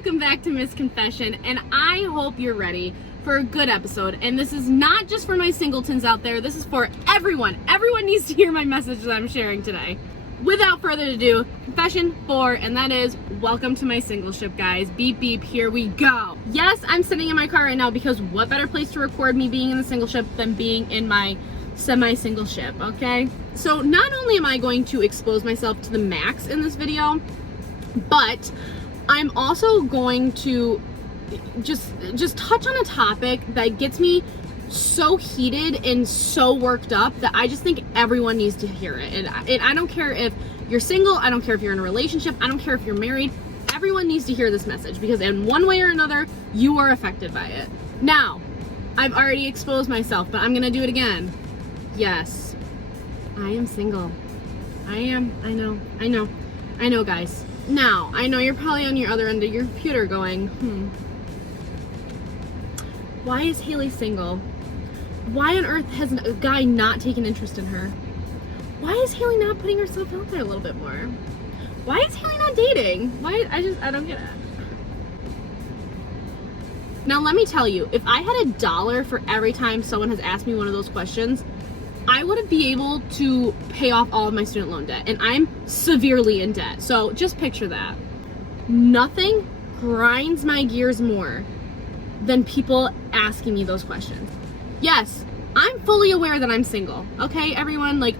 welcome back to Miss Confession, and I hope you're ready for a good episode. And this is not just for my singletons out there, this is for everyone. Everyone needs to hear my message that I'm sharing today. Without further ado, confession 4, and that is, welcome to my singleship, guys. Beep beep, here we go. Yes, I'm sitting in my car right now because what better place to record me being in the singleship than being in my semi-single ship, okay? So not only am I going to expose myself to the max in this video, but I'm also going to just touch on a topic that gets me so heated and so worked up that I just think everyone needs to hear it. And I don't care if you're single, I don't care if you're in a relationship, I don't care if you're married, everyone needs to hear this message because in one way or another, you are affected by it. Now, I've already exposed myself, but I'm gonna do it again. Yes, I am single. I am, I know guys. Now, I know you're probably on your other end of your computer going, why is Haley single? Why on earth has a guy not taken interest in her? Why is Haley not putting herself out there a little bit more? Why is Haley not dating? I don't get it. Now let me tell you, if I had $1 for every time someone has asked me one of those questions, I wouldn't be able to pay off all of my student loan debt, and I'm severely in debt. So just picture that. Nothing grinds my gears more than people asking me those questions. Yes, I'm fully aware that I'm single. Okay, everyone, like,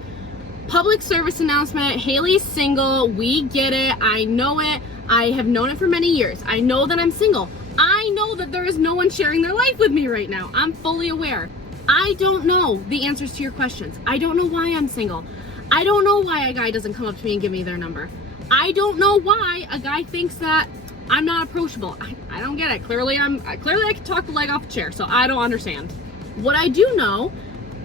public service announcement, Haley's single, we get it, I know it, I have known it for many years. I know that I'm single. I know that there is no one sharing their life with me right now. I'm fully aware. I don't know the answers to your questions. I don't know why I'm single. I don't know why a guy doesn't come up to me and give me their number. I don't know why a guy thinks that I'm not approachable. I don't get it. Clearly I can talk the leg off a chair, so I don't understand. What I do know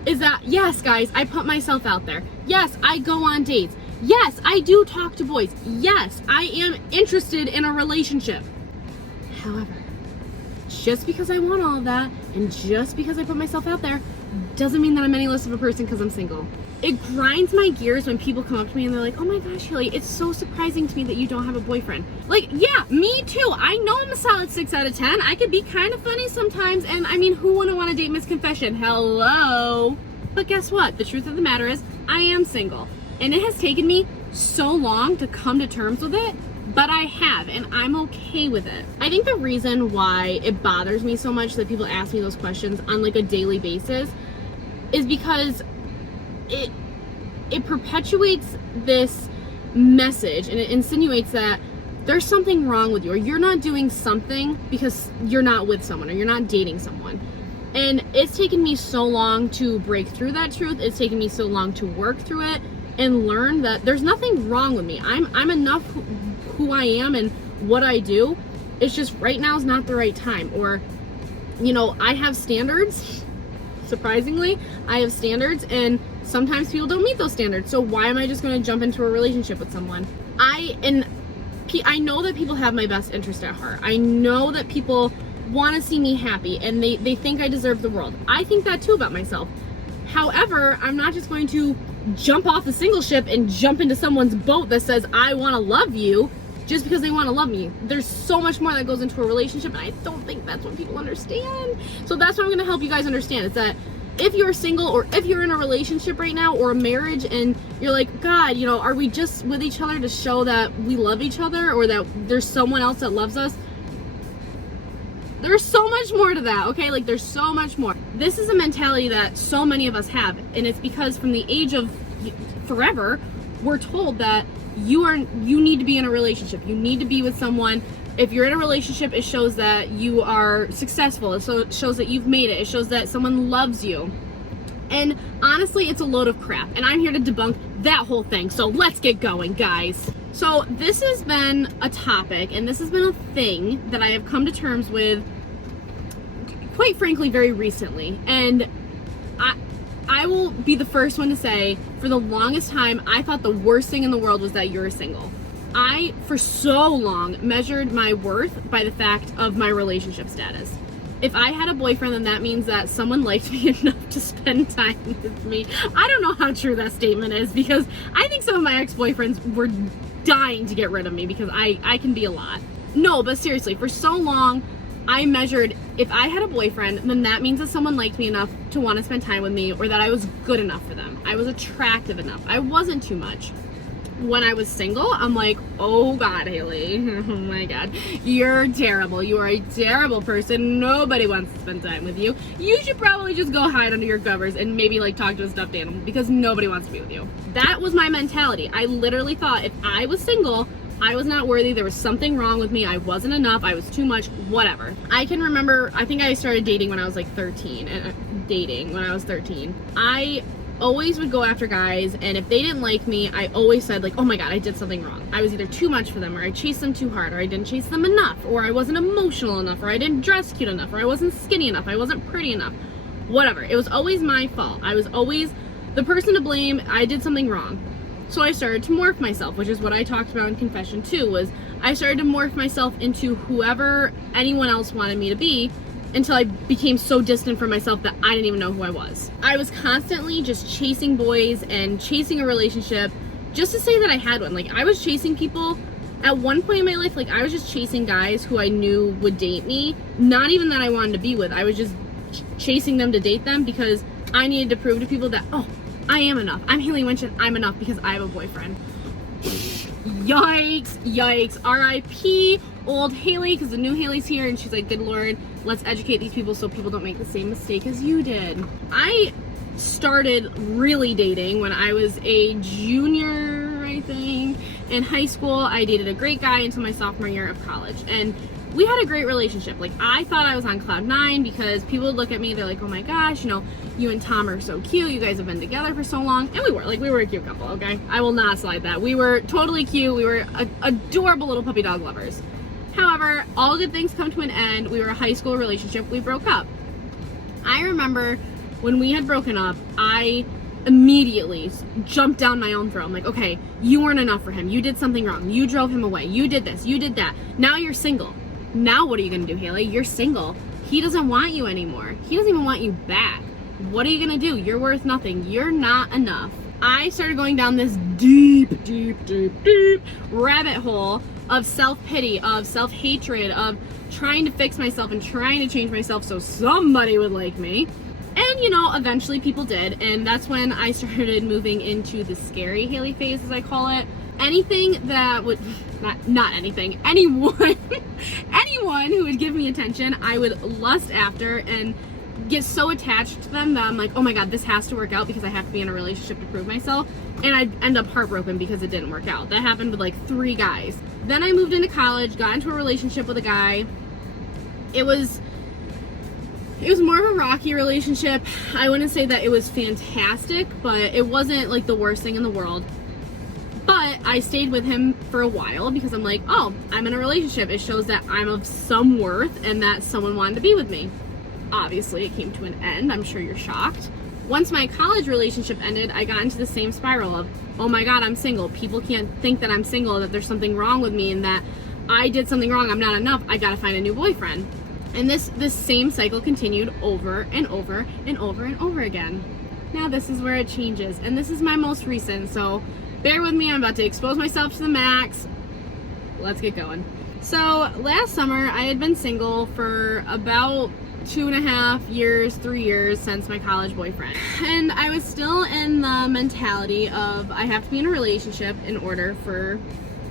is that, yes, guys, I put myself out there. Yes, I go on dates. Yes, I do talk to boys. Yes, I am interested in a relationship. However, just because I want all of that and just because I put myself out there doesn't mean that I'm any less of a person because I'm single. It grinds my gears when people come up to me and they're like, oh my gosh, Haley, it's so surprising to me that you don't have a boyfriend. Like, yeah, me too. I know I'm a solid 6 out of 10. I could be kind of funny sometimes, and I mean, who wouldn't want to date Miss Confession? Hello. But guess what? The truth of the matter is I am single, and it has taken me so long to come to terms with it, but I have, and I'm okay with it. I think the reason why it bothers me so much that people ask me those questions on like a daily basis is because it perpetuates this message, and it insinuates that there's something wrong with you, or you're not doing something because you're not with someone, or you're not dating someone. And it's taken me so long to break through that truth. It's taken me so long to work through it and learn that there's nothing wrong with me. I'm enough who I am and what I do. It's just right now is not the right time. Or, you know, I have standards. Surprisingly, I have standards, and sometimes people don't meet those standards. So why am I just going to jump into a relationship with someone? I know that people have my best interest at heart. I know that people want to see me happy, and they think I deserve the world. I think that too about myself. However, I'm not just going to jump off the single ship and jump into someone's boat that says I want to love you just because they want to love me. There's so much more that goes into a relationship, and I don't think that's what people understand. So that's what I'm going to help you guys understand, is that if you're single, or if you're in a relationship right now, or a marriage, and you're like, God, you know, are we just with each other to show that we love each other, or that there's someone else that loves us? There's so much more to that, okay? Like, there's so much more. This is a mentality that so many of us have, and it's because from the age of forever, we're told that you need to be in a relationship. You need to be with someone. If you're in a relationship, it shows that you are successful. It shows that you've made it. It shows that someone loves you. And honestly, it's a load of crap. And I'm here to debunk that whole thing. So let's get going, guys. So this has been a topic, and this has been a thing that I have come to terms with, quite frankly, very recently. And I will be the first one to say, for the longest time, I thought the worst thing in the world was that you're single. I, for so long, measured my worth by the fact of my relationship status. If I had a boyfriend, then that means that someone liked me enough to spend time with me. I don't know how true that statement is, because I think some of my ex-boyfriends were dying to get rid of me because I can be a lot. No, but seriously, for so long, I measured if I had a boyfriend, then that means that someone liked me enough to want to spend time with me, or that I was good enough for them. I was attractive enough. I wasn't too much. When I was single, I'm like, oh God, Haley, oh my God, you're terrible. You are a terrible person. Nobody wants to spend time with you. You should probably just go hide under your covers and maybe like talk to a stuffed animal, because nobody wants to be with you. That was my mentality. I literally thought if I was single, I was not worthy. There was something wrong with me. I wasn't enough. I was too much, whatever. I can remember, I think I started dating when I was like 13. I always would go after guys, and if they didn't like me, I always said like, oh my God, I did something wrong. I was either too much for them, or I chased them too hard, or I didn't chase them enough, or I wasn't emotional enough, or I didn't dress cute enough, or I wasn't skinny enough, I wasn't pretty enough. Whatever. It was always my fault. I was always the person to blame. I did something wrong. So I started to morph myself, which is what I talked about in confession too, was I started to morph myself into whoever anyone else wanted me to be, until I became so distant from myself that I didn't even know who I was. I was constantly just chasing boys and chasing a relationship just to say that I had one. Like, I was chasing people at one point in my life. Like, I was just chasing guys who I knew would date me. Not even that I wanted to be with. I was just chasing them to date them because I needed to prove to people that, oh, I am enough. I'm Haley Winch and I'm enough because I have a boyfriend. Yikes, yikes. R.I.P. old Haley, because the new Haley's here, and she's like, good Lord, let's educate these people so people don't make the same mistake as you did. I started really dating when I was a junior, I think, in high school. I dated a great guy until my sophomore year of college, and we had a great relationship. Like, I thought I was on cloud nine because people would look at me, they're like, oh my gosh, you know, you and Tom are so cute, you guys have been together for so long. And we were a cute couple, okay? I will not slide that. We were totally cute. We were adorable little puppy dog lovers. However, all good things come to an end. We were a high school relationship. We broke up. I remember when we had broken up, I immediately jumped down my own throat. I'm like, okay, you weren't enough for him. You did something wrong. You drove him away. You did this. You did that. Now you're single. Now what are you going to do, Haley? You're single. He doesn't want you anymore. He doesn't even want you back. What are you going to do? You're worth nothing. You're not enough. I started going down this deep rabbit hole of self-pity, of self-hatred, of trying to fix myself and trying to change myself so somebody would like me. And, you know, eventually people did. And that's when I started moving into the scary Haley phase, as I call it. Anything that would, not anything, anyone who would give me attention, I would lust after and get so attached to them that I'm like, oh my God, this has to work out because I have to be in a relationship to prove myself. And I'd end up heartbroken because it didn't work out. That happened with like 3 guys. Then I moved into college, got into a relationship with a guy. It was more of a rocky relationship. I wouldn't say that it was fantastic, but it wasn't like the worst thing in the world. But I stayed with him for a while because I'm like, oh, I'm in a relationship. It shows that I'm of some worth and that someone wanted to be with me. Obviously, it came to an end. I'm sure you're shocked. Once my college relationship ended, I got into the same spiral of, oh my God, I'm single. People can't think that I'm single, that there's something wrong with me, and that I did something wrong. I'm not enough. I gotta find a new boyfriend. And this same cycle continued over and over and over and over again. Now this is where it changes, and this is my most recent, so bear with me. I'm about to expose myself to the max. Let's get going. So last summer, I had been single for about 2.5 years, 3 years since my college boyfriend. And I was still in the mentality of I have to be in a relationship in order for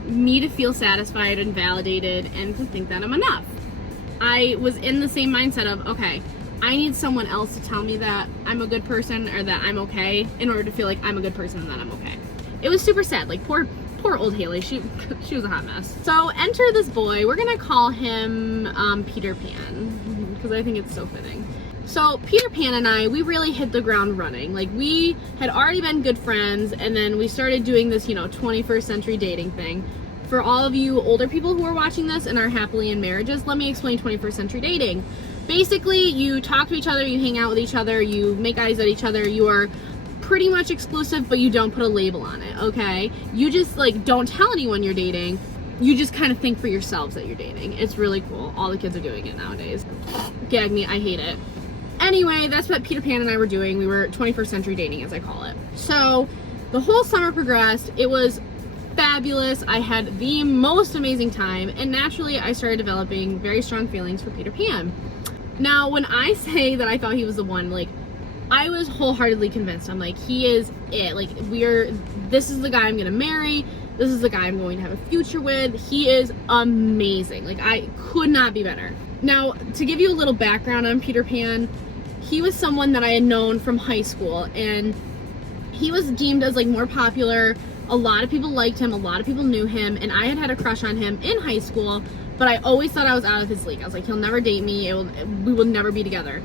me to feel satisfied and validated and to think that I'm enough. I was in the same mindset of, okay, I need someone else to tell me that I'm a good person or that I'm okay in order to feel like I'm a good person and that I'm okay. It was super sad. Like, poor old Haley. She was a hot mess. So enter this boy. We're gonna call him Peter Pan because I think it's so fitting. So Peter Pan and I, we really hit the ground running. Like, we had already been good friends, and then we started doing this, 21st century dating thing. For all of you older people who are watching this and are happily in marriages, let me explain 21st century dating. Basically, you talk to each other, you hang out with each other, you make eyes at each other, you are pretty much exclusive, but you don't put a label on it, okay? You just, don't tell anyone you're dating. You just kind of think for yourselves that you're dating. It's really cool. All the kids are doing it nowadays. Gag me, I hate it. Anyway, that's what Peter Pan and I were doing. We were 21st century dating, as I call it. So the whole summer progressed. It was fabulous. I had the most amazing time, and naturally I started developing very strong feelings for Peter Pan. Now, when I say that I thought he was the one, like, I was wholeheartedly convinced. I'm like, he is it. Like, this is the guy I'm gonna marry. This is the guy I'm going to have a future with. He is amazing. Like, I could not be better. Now, to give you a little background on Peter Pan, he was someone that I had known from high school, and he was deemed as, like, more popular. A lot of people liked him. A lot of people knew him, and I had a crush on him in high school, but I always thought I was out of his league. I was like, he'll never date me. We will never be together.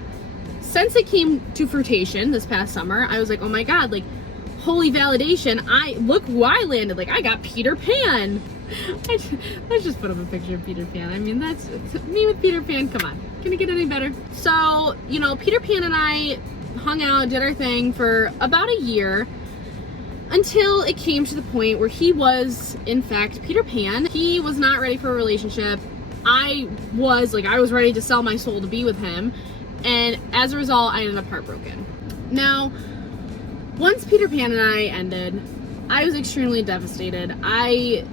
Since it came to flirtation this past summer, I was like, oh my God, like, holy validation. Look who I landed. Like, I got Peter Pan. Let's just put up a picture of Peter Pan. I mean, that's me with Peter Pan. Come on. Can it get any better? So, you know, Peter Pan and I hung out, did our thing for about a year, until it came to the point where he was, in fact, Peter Pan. He was not ready for a relationship. I was ready to sell my soul to be with him. And as a result, I ended up heartbroken. Now, once Peter Pan and I ended, I was extremely devastated. I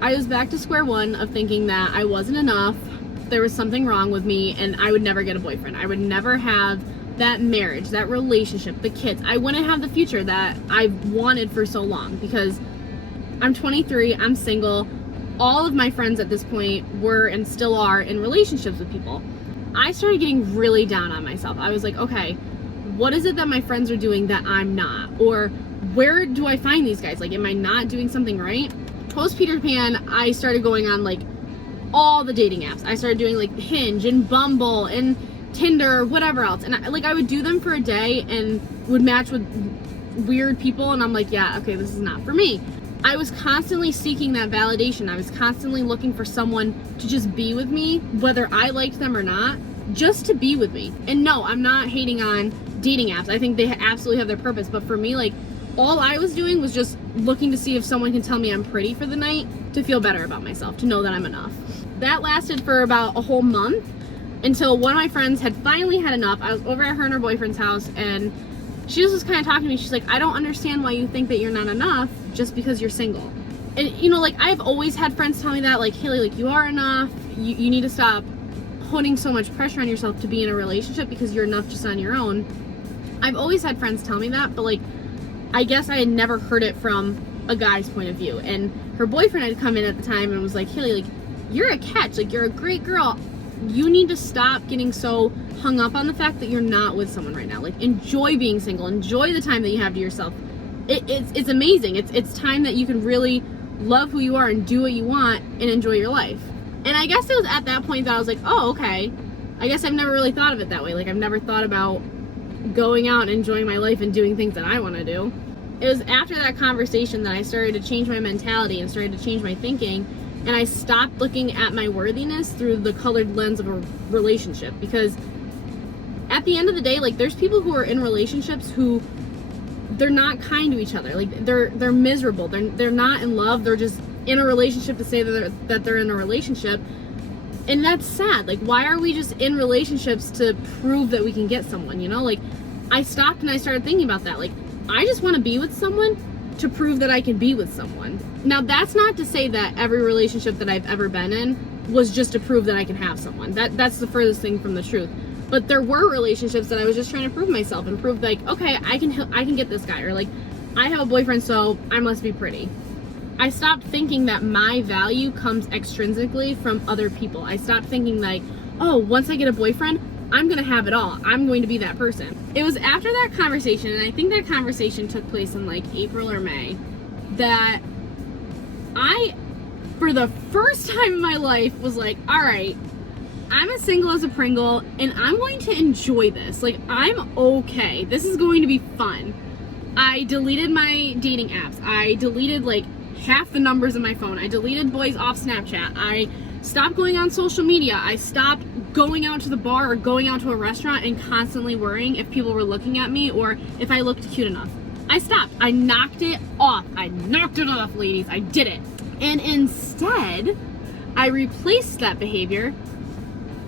was back to square one of thinking that I wasn't enough, there was something wrong with me, and I would never get a boyfriend. I would never have that marriage, that relationship, the kids. I wouldn't have the future that I wanted for so long, because I'm 23, I'm single. All of my friends at this point were and still are in relationships with people. I started getting really down on myself. I was like, okay, what is it that my friends are doing that I'm not? Or where do I find these guys? Like, am I not doing something right? Post Peter Pan, I started going on, like, all the dating apps. I started doing, like, Hinge and Bumble and Tinder, whatever else. And I would do them for a day and would match with weird people, and I'm like, yeah, okay, this is not for me. I was constantly seeking that validation. I was constantly looking for someone to just be with me, whether I liked them or not, just to be with me. And no, I'm not hating on dating apps. I think they absolutely have their purpose. But for me, like, all I was doing was just looking to see if someone can tell me I'm pretty for the night, to feel better about myself, to know that I'm enough. That lasted for about a whole month, until one of my friends had finally had enough. I was over at her and her boyfriend's house, and she was just kind of talking to me. She's like, I don't understand why you think that you're not enough just because you're single. And, you know, like, I've always had friends tell me that, like, Haley, like, you are enough. You need to stop putting so much pressure on yourself to be in a relationship because you're enough just on your own. I've always had friends tell me that, but, like, I guess I had never heard it from a guy's point of view. And her boyfriend had come in at the time and was like, Haley, like, you're a catch. Like, you're a great girl. You need to stop getting so hung up on the fact that you're not with someone right now. Like, enjoy being single. Enjoy the time that you have to yourself. It's amazing. It's time that you can really love who you are and do what you want and enjoy your life. And I guess it was at that point that I was like, oh, okay. I guess I've never really thought of it that way. Like, I've never thought about going out and enjoying my life and doing things that I want to do. It was after that conversation that I started to change my mentality and started to change my thinking. And I stopped looking at my worthiness through the colored lens of a relationship, because at the end of the day, like, there's people who are in relationships who they're not kind to each other. Like, they're miserable. They're not in love. They're just in a relationship to say that they're in a relationship. And that's sad. Like, why are we just in relationships to prove that we can get someone, you know? Like, I stopped and I started thinking about that. Like, I just want to be with someone to prove that I can be with someone. Now, that's not to say that every relationship that I've ever been in was just to prove that I can have someone. That's the furthest thing from the truth. But there were relationships that I was just trying to prove myself and prove, like, okay, I can get this guy, or, like, I have a boyfriend, so I must be pretty. I stopped thinking that my value comes extrinsically from other people. I stopped thinking, like, oh, once I get a boyfriend, I'm gonna have it all. I'm going to be that person. It was after that conversation, and I think that conversation took place in, like, April or May, that I, for the first time in my life, was like, all right, I'm as single as a Pringle, and I'm going to enjoy this. Like, I'm okay. This is going to be fun. I deleted my dating apps. I deleted, like, half the numbers in my phone. I deleted boys off Snapchat. I stopped going on social media. I stopped going out to the bar or going out to a restaurant and constantly worrying if people were looking at me or if I looked cute enough. I stopped. I knocked it off. I knocked it off, ladies. I did it. And instead, I replaced that behavior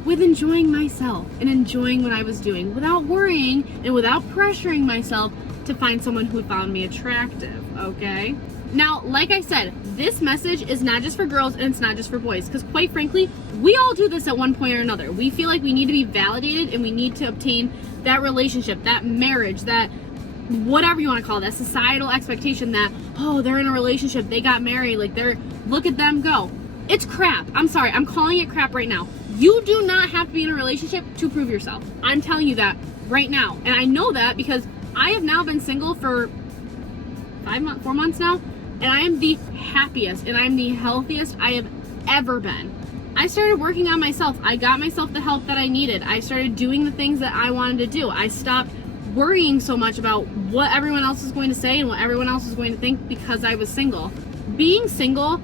with enjoying myself and enjoying what I was doing without worrying and without pressuring myself to find someone who found me attractive, okay? Now, like I said, this message is not just for girls and it's not just for boys, because quite frankly, we all do this at one point or another. We feel like we need to be validated and we need to obtain that relationship, that marriage, that whatever you want to call it, that societal expectation that, oh, they're in a relationship, they got married, like look at them go. It's crap. I'm sorry, I'm calling it crap right now. You do not have to be in a relationship to prove yourself. I'm telling you that right now. And I know that because I have now been single for 4 months now, and I am the happiest and I'm the healthiest I have ever been. I started working on myself. I got myself the help that I needed. I started doing the things that I wanted to do. I stopped worrying so much about what everyone else is going to say and what everyone else is going to think because I was single. Being single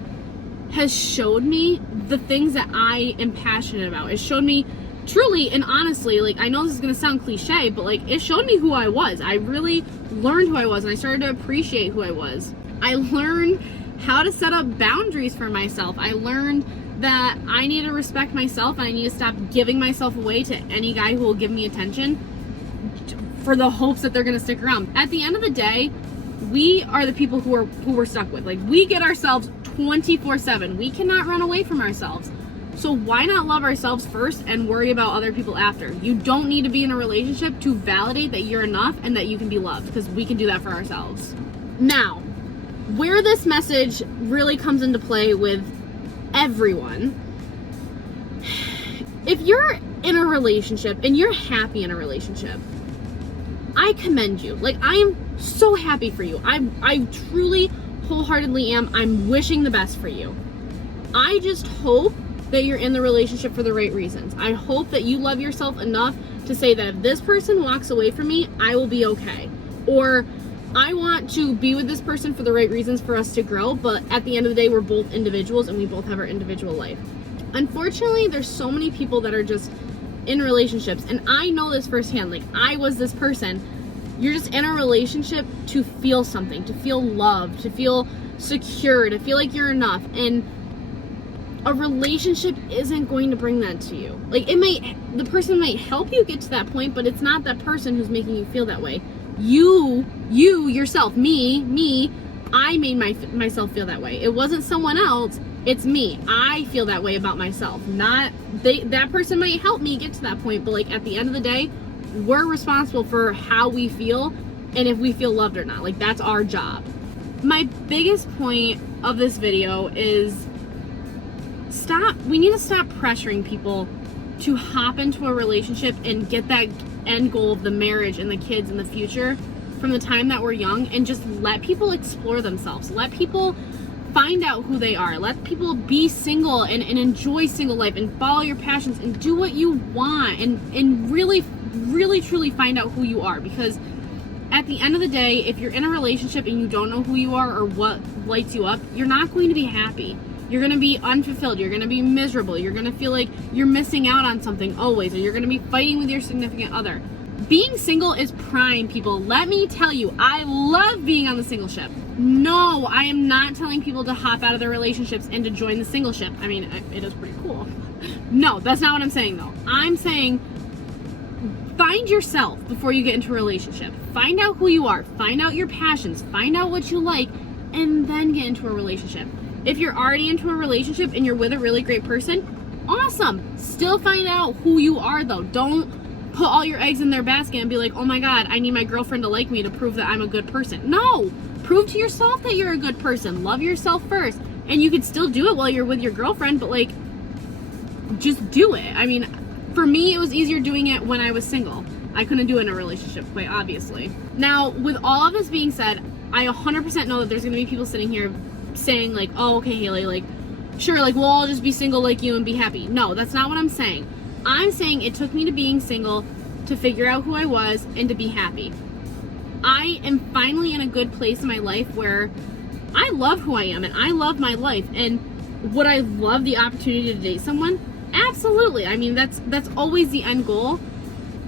has showed me the things that I am passionate about. It showed me truly and honestly, like, I know this is going to sound cliche, but like, it showed me who I was. I really learned who I was and I started to appreciate who I was. I learned how to set up boundaries for myself. I learned that I need to respect myself and I need to stop giving myself away to any guy who will give me attention for the hopes that they're going to stick around. At the end of the day, we are the people who we're stuck with. Like, we get ourselves 24/7. We cannot run away from ourselves. So why not love ourselves first and worry about other people after? You don't need to be in a relationship to validate that you're enough and that you can be loved, because we can do that for ourselves. Now, where this message really comes into play with everyone, if you're in a relationship and you're happy in a relationship, I commend you. Like, I am so happy for you. I truly, wholeheartedly am. I'm wishing the best for you. I just hope that you're in the relationship for the right reasons. I hope that you love yourself enough to say that if this person walks away from me, I will be okay. Or I want to be with this person for the right reasons for us to grow, but at the end of the day, we're both individuals and we both have our individual life. Unfortunately, there's so many people that are just in relationships, and I know this firsthand. Like, I was this person. You're just in a relationship to feel something, to feel loved, to feel secure, to feel like you're enough, and a relationship isn't going to bring that to you. Like, the person might help you get to that point, but it's not that person who's making you feel that way. You yourself, me, I made myself feel that way. It wasn't someone else, it's me. I feel that way about myself. Not that person might help me get to that point, but like, at the end of the day, we're responsible for how we feel and if we feel loved or not. Like, that's our job. My biggest point of this video is we need to stop pressuring people to hop into a relationship and get that end goal of the marriage and the kids in the future from the time that we're young, and just let people explore themselves. Let people find out who they are. Let people be single and enjoy single life and follow your passions and do what you want and really, really, truly find out who you are. Because at the end of the day, if you're in a relationship and you don't know who you are or what lights you up, you're not going to be happy. You're going to be unfulfilled. You're going to be miserable. You're going to feel like you're missing out on something always, or you're going to be fighting with your significant other. Being single is prime, people. Let me tell you, I love being on the single ship. No, I am not telling people to hop out of their relationships and to join the single ship. I mean, it is pretty cool. No, that's not what I'm saying, though. I'm saying find yourself before you get into a relationship. Find out who you are. Find out your passions. Find out what you like, and then get into a relationship. If you're already into a relationship and you're with a really great person, awesome. Still find out who you are, though. Don't put all your eggs in their basket and be like, oh my God, I need my girlfriend to like me to prove that I'm a good person. No, prove to yourself that you're a good person. Love yourself first. And you could still do it while you're with your girlfriend, but like, just do it. I mean, for me, it was easier doing it when I was single. I couldn't do it in a relationship, quite obviously. Now, with all of this being said, I 100% know that there's gonna be people sitting here saying like, oh, okay, Haley, like, sure, like, we'll all just be single like you and be happy. No, that's not what I'm saying. I'm saying it took me to being single to figure out who I was and to be happy. I am finally in a good place in my life where I love who I am and I love my life. And would I love the opportunity to date someone? Absolutely. I mean, that's always the end goal,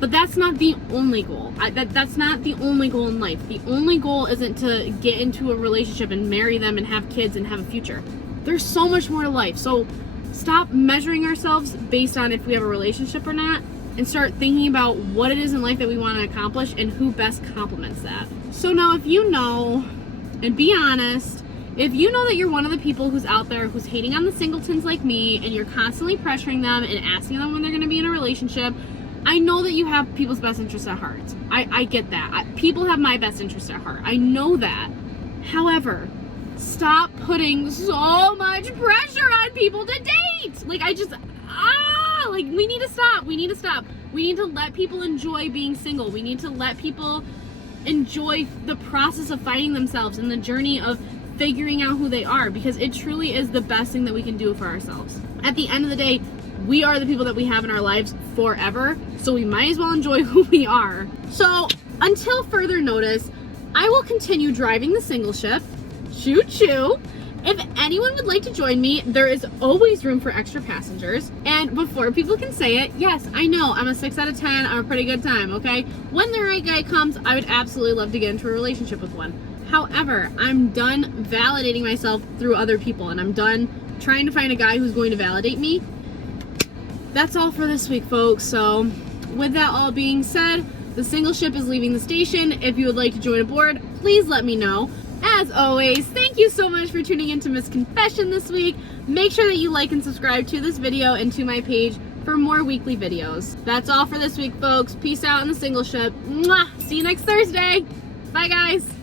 but that's not the only goal. That's not the only goal in life. The only goal isn't to get into a relationship and marry them and have kids and have a future. There's so much more to life. So stop measuring ourselves based on if we have a relationship or not, and start thinking about what it is in life that we want to accomplish and who best complements that. So now, if you know, and be honest, If you know that you're one of the people who's out there who's hating on the singletons like me, and you're constantly pressuring them and asking them when they're going to be in a relationship, I know that you have people's best interests at heart. I get that. People have my best interest at heart. I know that. However, stop putting so much pressure on people to date. Like, we need to stop. We need to stop. We need to let people enjoy being single. We need to let people enjoy the process of finding themselves and the journey of figuring out who they are, because it truly is the best thing that we can do for ourselves. At the end of the day, we are the people that we have in our lives forever, so we might as well enjoy who we are. So until further notice, I will continue driving the single ship. Choo choo. If anyone would like to join me, there is always room for extra passengers. And before people can say it, yes, I know, I'm a 6 out of 10, I'm a pretty good time, okay? When the right guy comes, I would absolutely love to get into a relationship with one. However, I'm done validating myself through other people, and I'm done trying to find a guy who's going to validate me. That's all for this week, folks. So with that all being said, the single ship is leaving the station. If you would like to join aboard, please let me know. As always, thank you so much for tuning into Miss Confession this week. Make sure that you like and subscribe to this video and to my page for more weekly videos. That's all for this week, folks. Peace out in the single ship. Mwah! See you next Thursday. Bye, guys.